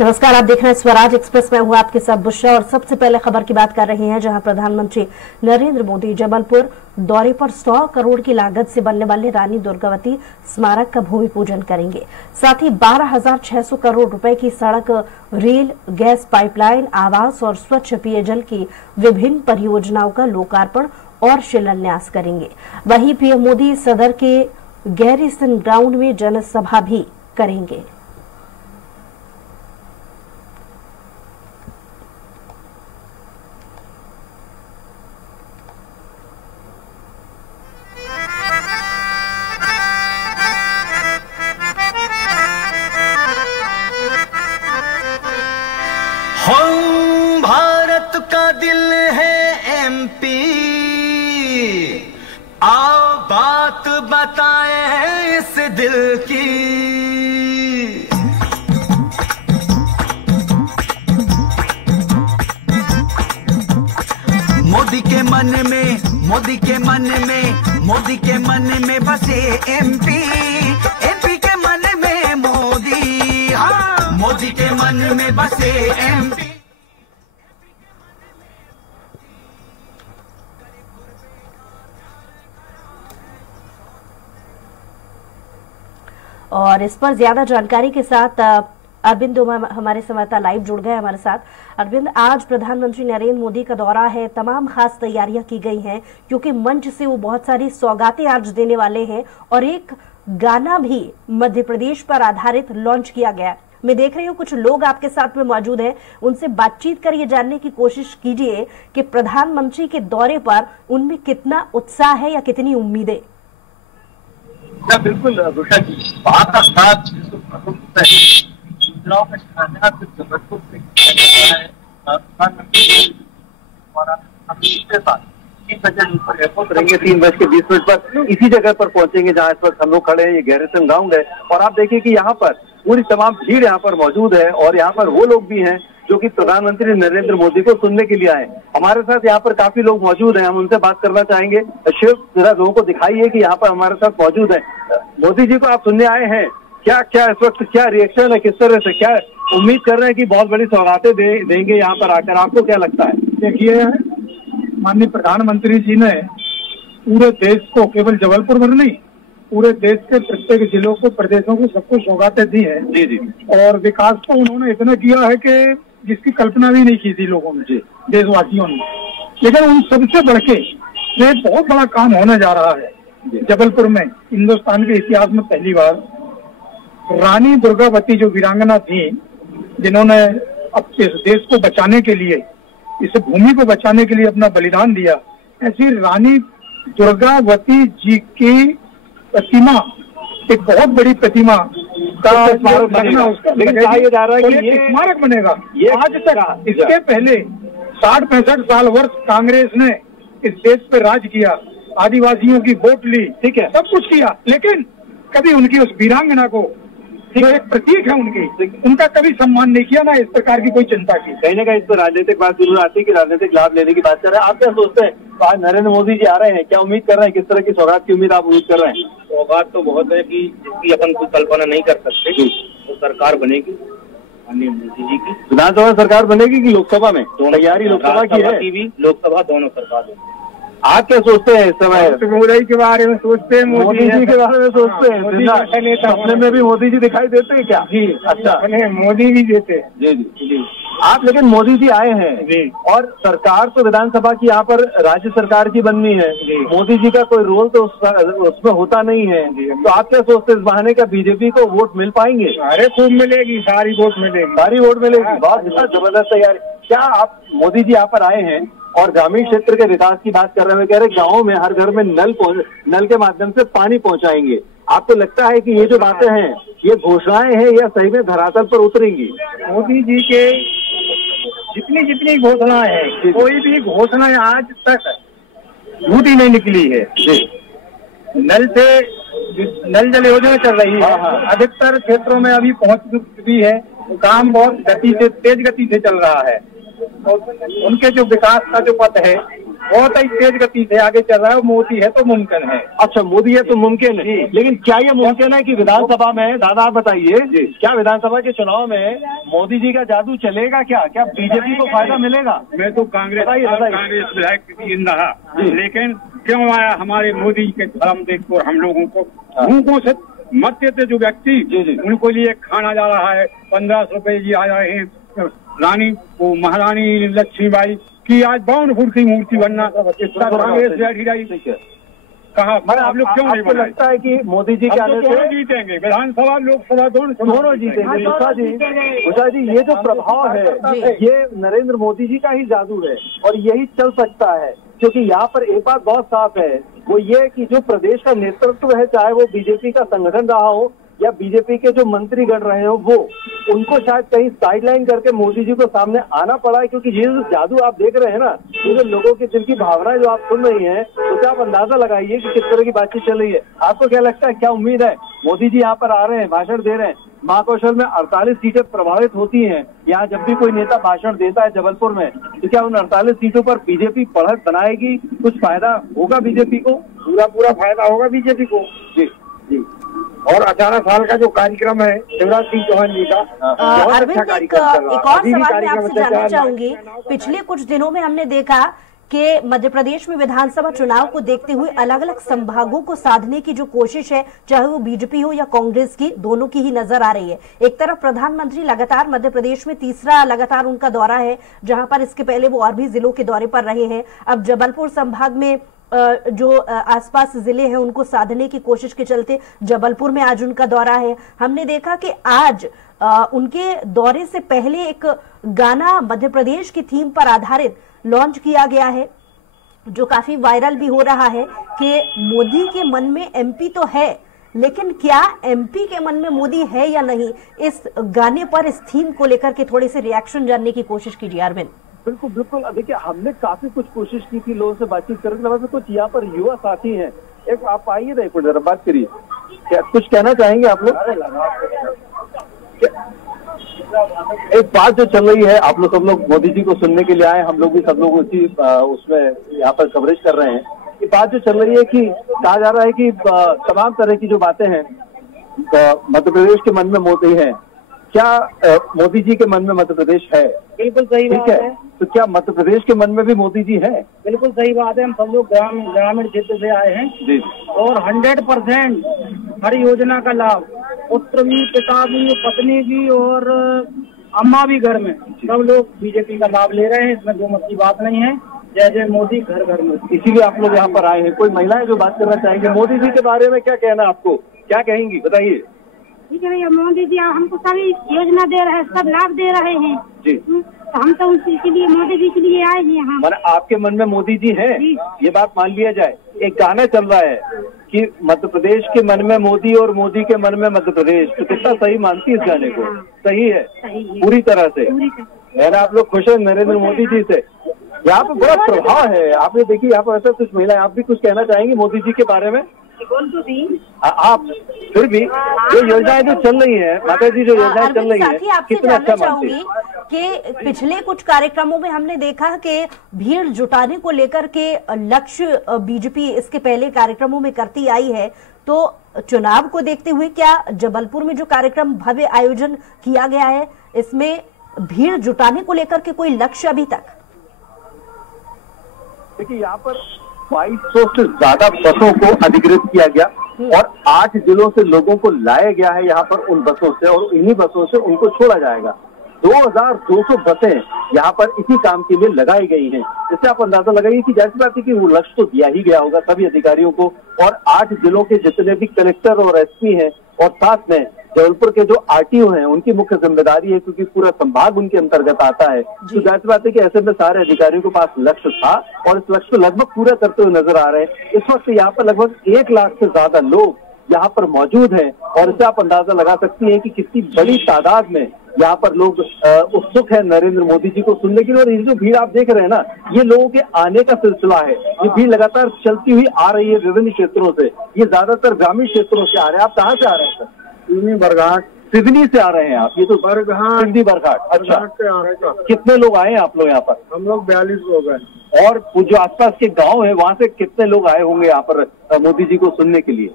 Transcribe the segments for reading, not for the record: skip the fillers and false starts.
नमस्कार, आप देख रहे हैं स्वराज एक्सप्रेस में हूं आपके साथ बुशरा। और सबसे पहले खबर की बात कर रहे हैं, जहां प्रधानमंत्री नरेंद्र मोदी जबलपुर दौरे पर 100 करोड़ की लागत से बनने वाले रानी दुर्गावती स्मारक का भूमि पूजन करेंगे। साथ ही 12,600 करोड़ रुपए की सड़क, रेल, गैस पाइपलाइन, आवास और स्वच्छ पेयजल की विभिन्न परियोजनाओं का लोकार्पण और शिलान्यास करेंगे। वहीं पीएम मोदी सदर के गैरीसन ग्राउंड में जनसभा भी करेंगे। हम भारत का दिल है एमपी, आओ बात बताएं इस दिल की। मोदी के मन में, मोदी के मन में, मोदी के मन में बसे एमपी, एमपी के मन में मोदी, हाँ मोदी के मन में बसे एमपी। और इस पर ज्यादा जानकारी के साथ अरविंद हमारे संवाददाता लाइव जुड़ गए हमारे साथ। अरविंद, आज प्रधानमंत्री नरेंद्र मोदी का दौरा है, तमाम खास तैयारियां की गई हैं क्योंकि मंच से वो बहुत सारी सौगातें आज देने वाले हैं और एक गाना भी मध्य प्रदेश पर आधारित लॉन्च किया गया। मैं देख रही हूँ कुछ लोग आपके साथ में मौजूद हैं, उनसे बातचीत कर ये जानने की कोशिश कीजिए कि प्रधानमंत्री के दौरे पर उनमें कितना उत्साह है या कितनी उम्मीदें। बिल्कुल रुषा जी, बात योजनाओं का शिलान्यास जबलपुर से किया जा रहा है। प्रधानमंत्री द्वारा हम पिछले साल 3 बजे पर एयरपोर्ट रहेंगे, 3:20 पर इसी जगह पर पहुंचेंगे जहां इस वक्त हम लोग खड़े हैं। ये गैरीसन ग्राउंड है और आप देखिए कि यहाँ पर पूरी तमाम भीड़ यहाँ पर मौजूद है और यहाँ पर वो लोग भी हैं जो कि प्रधानमंत्री नरेंद्र मोदी को सुनने के लिए आए। हमारे साथ यहाँ पर काफी लोग मौजूद हैं, हम उनसे बात करना चाहेंगे। शिव, जरा लोगों को दिखाइए कि यहाँ पर हमारे साथ मौजूद है। मोदी जी को आप सुनने आए हैं, क्या क्या इस वक्त क्या रिएक्शन है, किस तरह से क्या उम्मीद कर रहे हैं कि बहुत बड़ी सौगातें देंगे यहाँ पर आकर, आपको क्या लगता है? देखिए, माननीय प्रधानमंत्री जी ने पूरे देश को, केवल जबलपुर भर नहीं, पूरे देश के प्रत्येक जिलों को, प्रदेशों को, सबको सौगातें दी है। जी जी। और विकास तो उन्होंने इतना किया है कि जिसकी कल्पना भी नहीं की थी लोगों ने, देशवासियों ने। लेकिन उन सबसे बढ़ के एक बहुत बड़ा काम होने जा रहा है जबलपुर में। हिंदुस्तान के इतिहास में पहली बार रानी दुर्गावती जो वीरांगना थी, जिन्होंने अपने देश को बचाने के लिए, इस भूमि को बचाने के लिए अपना बलिदान दिया, ऐसी रानी दुर्गावती जी की प्रतिमा, एक बहुत बड़ी प्रतिमा का स्मारक बनेगा। लेकिन कहा यह जा रहा है कि ये स्मारक बनेगा। आज तक इसके पहले 60-65 साल वर्ष कांग्रेस ने इस देश पे राज किया, आदिवासियों की वोट ली, ठीक है, सब कुछ किया, लेकिन कभी उनकी उस वीरांगना को, जो एक प्रतीक है उनकी, उनका कभी सम्मान नहीं किया, ना इस प्रकार की कोई चिंता की। कहीं ना कहीं इस पर राजनीतिक बात जरूर आती है कि राजनीतिक लाभ लेने की बात कर रहे हैं। आप क्या सोचते हैं, आज नरेंद्र मोदी जी आ रहे हैं, क्या उम्मीद कर रहे हैं, किस तरह की सौगात की उम्मीद आप उम्मीद कर रहे हैं? सौगात तो बहुत है कि जिसकी अपन कोई कल्पना नहीं कर सकते। वो सरकार बनेगी माननीय मोदी जी की। विधानसभा सरकार बनेगी कि लोकसभा में? तैयारी लोकसभा की है, लोकसभा दोनों सरकार होगी। आप क्या सोचते हैं इस समय? मोदी के बारे में सोचते हैं, मोदी जी के बारे में सोचते हैं। सपने में भी मोदी जी दिखाई देते हैं क्या? जी, अच्छा, मोदी भी देते हैं। जी जी। आप लेकिन मोदी जी आए हैं जी, और सरकार तो विधानसभा की यहाँ पर राज्य सरकार की बननी है जी। मोदी जी का कोई रोल तो उसमें होता नहीं है जी। तो आप क्या सोचते हैं, इस बहाने का बीजेपी को वोट मिल पाएंगे? अरे खूब मिलेगी, सारी वोट मिलेगी, सारी वोट मिलेगी। बहुत जबरदस्त तैयारी। क्या आप, मोदी जी यहाँ पर आए हैं और ग्रामीण क्षेत्र के विकास की बात कर रहे हैं, कह रहे गाँव में हर घर में नल के माध्यम से पानी पहुँचाएंगे। आपको लगता है कि ये जो बातें हैं, ये घोषणाएं हैं या सही में धरातल पर उतरेंगी? मोदी जी के जितनी घोषणाएं हैं, कोई भी घोषणा आज तक झूठी नहीं निकली है। नल जल योजना चल रही है, अधिकतर क्षेत्रों में अभी पहुंच चुकी है, काम बहुत तेज गति से चल रहा है। और उनके जो विकास का जो पथ है बहुत ही तेज गति से आगे चल रहा है। मोदी है तो मुमकिन है। अच्छा, मोदी है तो मुमकिन है, लेकिन क्या ये मुमकिन है कि विधानसभा में, दादा आप बताइए, क्या विधानसभा के चुनाव में मोदी जी का जादू चलेगा? क्या बीजेपी को फायदा मिलेगा? मैं तो कांग्रेस विधायक रहा, लेकिन क्यों आया हमारे मोदी के धर्म देखकर हम लोगों को भूखों से मत देते जो व्यक्ति उनको लिए खाना जा रहा है। 1500 रुपए जी आ रहे हैं। रानी वो महारानी लक्ष्मीबाई की आज 52 फुट की मूर्ति बनना कहा। आप लोग क्यों नहीं बनाए? लगता है कि मोदी जी के आने से जीतेंगे विधानसभा लोकसभा दोनों जीतेंगे। उषा जी, ये जो प्रभाव है ये नरेंद्र मोदी जी का ही जादू है और यही चल सकता है, क्योंकि यहाँ पर एक बात बहुत साफ है, वो ये कि जो प्रदेश का नेतृत्व है, चाहे वो बीजेपी का संगठन रहा हो या बीजेपी के जो मंत्रीगण रहे हो, वो उनको शायद कहीं साइडलाइन करके मोदी जी को सामने आना पड़ा है। क्योंकि ये जो जादू आप देख रहे हैं ना, ये जो लोगों के दिल की भावनाएं जो आप सुन रही हैं, तो आप अंदाजा लगाइए कि किस तरह की बातचीत चल रही है। आपको क्या लगता है, क्या उम्मीद है? मोदी जी यहाँ पर आ रहे हैं, भाषण दे रहे हैं, महाकौशल में 48 सीटें प्रभावित होती हैं। यहाँ जब भी कोई नेता भाषण देता है जबलपुर में, तो क्या उन 48 सीटों पर बीजेपी बढ़त बनाएगी? कुछ फायदा होगा बीजेपी को? पूरा फायदा होगा बीजेपी को। जी जी। और 18 साल का जो कार्यक्रम है शिवराज सिंह चौहान जी का, अरविंद, एक और सवाल मैं आपसे जानना चाहूंगी। पिछले कुछ दिनों में हमने देखा कि मध्य प्रदेश में विधानसभा चुनाव को देखते हुए अलग अलग संभागों को साधने की जो कोशिश है, चाहे वो बीजेपी हो या कांग्रेस की, दोनों की ही नजर आ रही है। एक तरफ प्रधानमंत्री लगातार मध्य प्रदेश में तीसरा लगातार उनका दौरा है, जहां पर इसके पहले वो और भी जिलों के दौरे पर रहे हैं। अब जबलपुर संभाग में जो आसपास जिले हैं उनको साधने की कोशिश के चलते जबलपुर में आज उनका दौरा है। हमने देखा कि आज उनके दौरे से पहले एक गाना मध्य प्रदेश की थीम पर आधारित लॉन्च किया गया है, जो काफी वायरल भी हो रहा है कि मोदी के मन में एमपी तो है, लेकिन क्या एमपी के मन में मोदी है या नहीं? इस गाने पर, इस थीम को लेकर के थोड़े से रिएक्शन जानने की कोशिश कीजिए अरविंद। बिल्कुल बिल्कुल। देखिए, हमने काफी कुछ कोशिश की थी लोगों से बातचीत करने के, कुछ यहाँ पर युवा साथी हैं। एक आप आइए ना, एक जरा बात करिए। क्या कुछ कहना चाहेंगे आप लोग? एक बात जो चल रही है, आप लोग सब लोग मोदी जी को सुनने के लिए आए, हम लोग भी सब लोग उसी उसमें यहाँ पर कवरेज कर रहे हैं। ये बात जो चल रही है कि कहा जा रहा है कि तमाम तरह की जो बातें हैं मध्य प्रदेश के मन में मोदी है। क्या मोदी जी के मन में मध्य प्रदेश है? बिल्कुल सही बात है। तो क्या मध्य प्रदेश के मन में भी मोदी जी है? बिल्कुल सही बात है। हम सब लोग ग्रामीण क्षेत्र से आए हैं जी, और 100% हर योजना का लाभ पुत्र भी, पिता भी, पत्नी भी और अम्मा भी घर में सब लोग बीजेपी का लाभ ले रहे हैं। इसमें दो मत की बात नहीं है। जय जय मोदी, घर घर में। इसीलिए आप लोग यहाँ पर आए हैं। कोई महिलाएं जो बात करना चाहेंगे मोदी जी के बारे में, क्या कहना आपको, क्या कहेंगी बताइए? ठीक है भैया, मोदी जी हमको सभी योजना दे रहे हैं, सब लाभ दे रहे हैं जी। तो हम तो उनके लिए, मोदी जी के लिए आए हैं यहाँ। मैंने आपके मन में मोदी जी है, ये बात मान लिया जाए। एक गाना चल रहा है कि मध्य प्रदेश के मन में मोदी और मोदी के मन में मध्य प्रदेश, तो कितना सही मानती है इस गाने को? सही है, पूरी तरह से। मैंने आप लोग खुश है नरेंद्र मोदी जी से? यहाँ पे बड़ा प्रभाव है। आपने देखिए यहाँ पर ऐसा कुछ महिला, आप भी कुछ कहना चाहेंगे मोदी जी के बारे में? आप फिर भी जो योजनाएं जो चल रही है, माता जी जो योजनाएं चल रही है, कितना अच्छा मानती है? कि पिछले कुछ कार्यक्रमों में हमने देखा कि भीड़ जुटाने को लेकर के लक्ष्य बीजेपी इसके पहले कार्यक्रमों में करती आई है, तो चुनाव को देखते हुए क्या जबलपुर में जो कार्यक्रम भव्य आयोजन किया गया है, इसमें भीड़ जुटाने को लेकर के कोई लक्ष्य अभी तक? देखिए, यहाँ पर 2200 से ज्यादा बसों को अधिकृत किया गया और 8 जिलों से लोगों को लाया गया है यहाँ पर उन बसों से, और इन्हीं बसों से उनको छोड़ा जाएगा। 2200 बसें यहाँ पर इसी काम के लिए लगाई गई हैं। इससे आप अंदाजा लगाइए कि जैसी बात है कि वो लक्ष्य तो दिया ही गया होगा सभी अधिकारियों को, और 8 जिलों के जितने भी कलेक्टर और एसपी हैं और साथ में जबलपुर के जो आरटीओ हैं उनकी मुख्य जिम्मेदारी है, क्योंकि पूरा संभाग उनके अंतर्गत आता है। तो जाहिर बात है कि ऐसे में सारे अधिकारियों के पास लक्ष्य था और इस लक्ष्य को लगभग पूरा करते हुए नजर आ रहे हैं। इस वक्त यहाँ पर लगभग 1 लाख से ज्यादा लोग यहाँ पर मौजूद हैं, और इससे आप अंदाजा लगा सकती हैं कि कितनी बड़ी तादाद में यहाँ पर लोग उत्सुक है नरेंद्र मोदी जी को सुनने के लिए। और ये जो भीड़ आप देख रहे हैं ना, ये लोगों के आने का सिलसिला है। ये भीड़ लगातार चलती हुई आ रही है विभिन्न क्षेत्रों से। ये ज्यादातर ग्रामीण क्षेत्रों से आ रहे हैं। आप कहाँ से आ रहे हैं सर? बरघाट सिवनी से आ रहे हैं आप? ये तो बरघाट, सिंधी बरघाट। अच्छा, बरघाट कितने लोग आए हैं आप लोग यहाँ पर? हम लोग 42 लोग हैं। और वो जो आसपास के गांव है वहाँ से कितने लोग आए होंगे यहाँ पर मोदी जी को सुनने के लिए?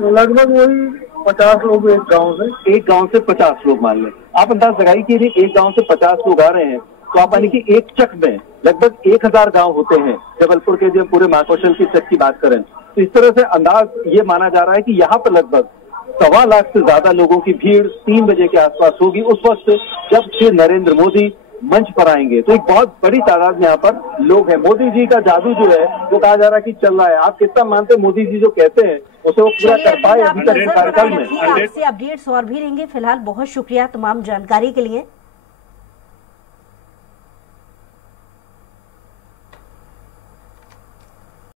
लगभग वही 50 लोग एक गांव से। एक गांव से 50 लोग मान लें। आप अंदाज लगाइए कि एक गांव से 50 लोग आ रहे हैं, तो आप यानी कि एक चक में लगभग 1000 गांव होते हैं जबलपुर के। जब पूरे महाकौशल की चक की बात करें तो इस तरह से अंदाज ये माना जा रहा है कि यहाँ पर लगभग 1.25 लाख से ज्यादा लोगों की भीड़ 3 बजे के आसपास होगी, उस वक्त जब श्री नरेंद्र मोदी मंच पर आएंगे। तो एक बहुत बड़ी तादाद में यहाँ पर लोग हैं। मोदी जी का जादू जो है वो कहा जा रहा है कि चल रहा है। आप कितना मानते हैं मोदी जी जो कहते हैं उसे वो पूरा कर पाए अभी तक कार्यकाल में? आपसे अपडेट्स और भी लेंगे। फिलहाल बहुत शुक्रिया तमाम जानकारी के लिए।